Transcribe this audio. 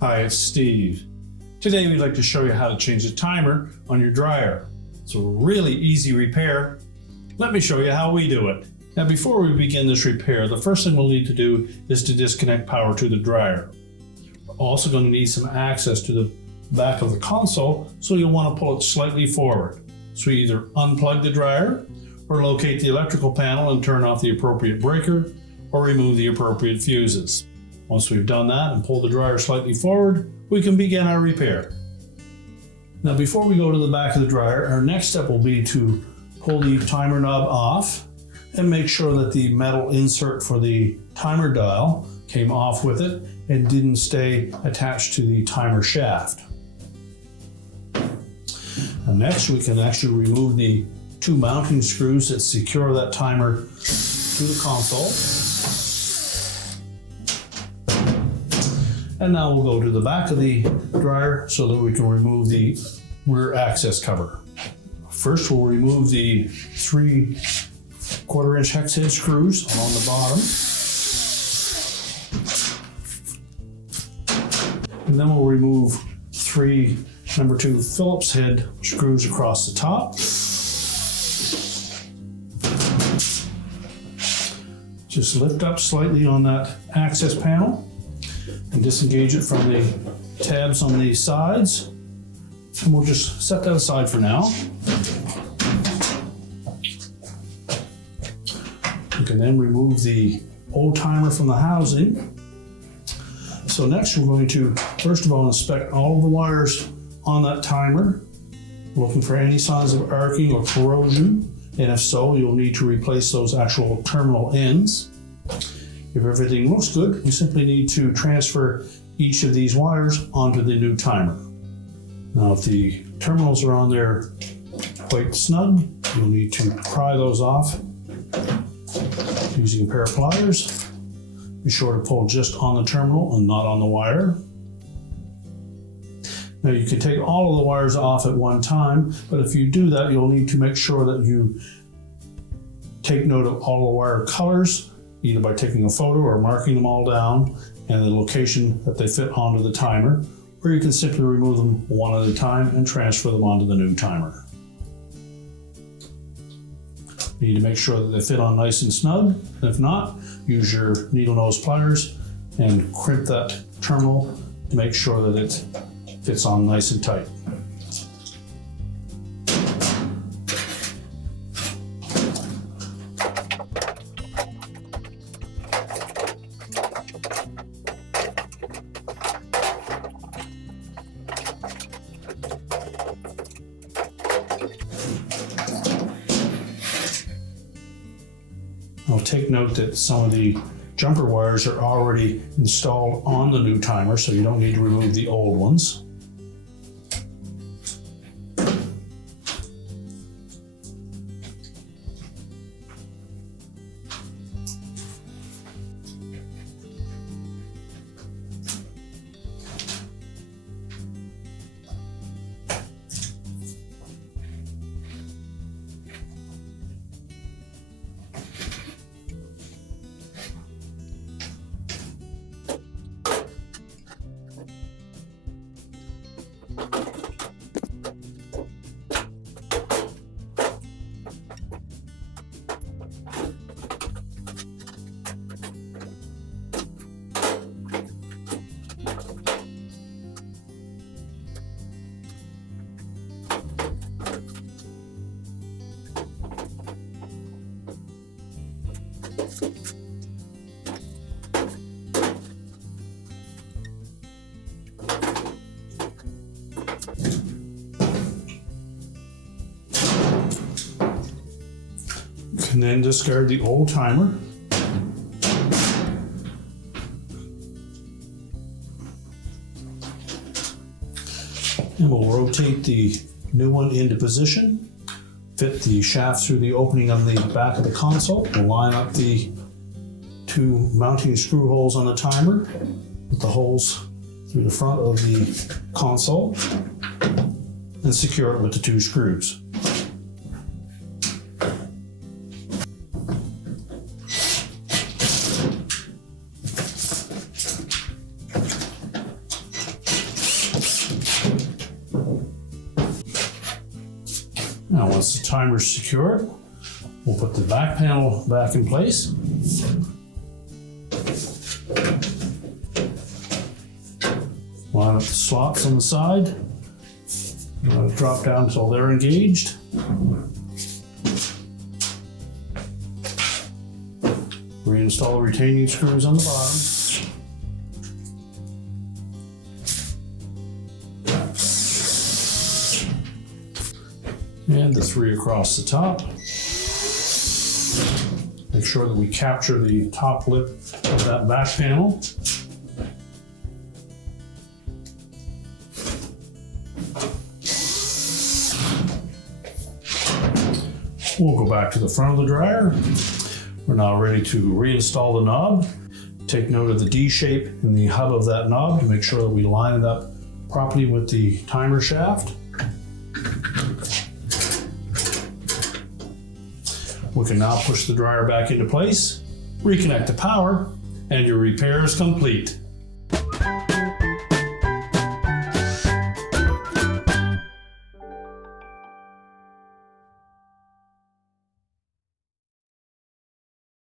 Hi, it's Steve. Today we'd like to show you how to change the timer on your dryer. It's a really easy repair. Let me show you how we do it. Now before we begin this repair, the first thing we'll need to do is to disconnect power to the dryer. We're also going to need some access to the back of the console, so you'll want to pull it slightly forward. So either unplug the dryer, or locate the electrical panel and turn off the appropriate breaker, or remove the appropriate fuses. Once we've done that and pulled the dryer slightly forward, we can begin our repair. Now before we go to the back of the dryer, our next step will be to pull the timer knob off and make sure that the metal insert for the timer dial came off with it and didn't stay attached to the timer shaft. And next we can actually remove the two mounting screws that secure that timer to the console. And now we'll go to the back of the dryer so that we can remove the rear access cover. First, we'll remove the 3 1/4-inch hex head screws along the bottom. And then we'll remove 3 number 2 Phillips head screws across the top. Just lift up slightly on that access panel and disengage it from the tabs on the sides. And we'll just set that aside for now. You can then remove the old timer from the housing. So next we're going to, first of all, inspect all of the wires on that timer, looking for any signs of arcing or corrosion. And if so, you'll need to replace those actual terminal ends. If everything looks good, we simply need to transfer each of these wires onto the new timer. Now, if the terminals are on there quite snug, you'll need to pry those off using a pair of pliers. Be sure to pull just on the terminal and not on the wire. Now, you can take all of the wires off at one time, but if you do that, you'll need to make sure that you take note of all the wire colors, either by taking a photo or marking them all down and the location that they fit onto the timer, or you can simply remove them one at a time and transfer them onto the new timer. You need to make sure that they fit on nice and snug. If not, use your needle nose pliers and crimp that terminal to make sure that it fits on nice and tight. I'll take note that some of the jumper wires are already installed on the new timer, so you don't need to remove the old ones. And then discard the old timer. And we'll rotate the new one into position, fit the shaft through the opening of the back of the console. We'll line up the 2 mounting screw holes on the timer with the holes through the front of the console and secure it with the 2 screws. Now once the timer's secure, we'll put the back panel back in place. Line up the slots on the side. Drop down until they're engaged. Reinstall the retaining screws on the bottom. And the 3 across the top. Make sure that we capture the top lip of that back panel. We'll go back to the front of the dryer. We're now ready to reinstall the knob. Take note of the D shape in the hub of that knob to make sure that we line it up properly with the timer shaft. We can now push the dryer back into place, reconnect the power, and your repair is complete.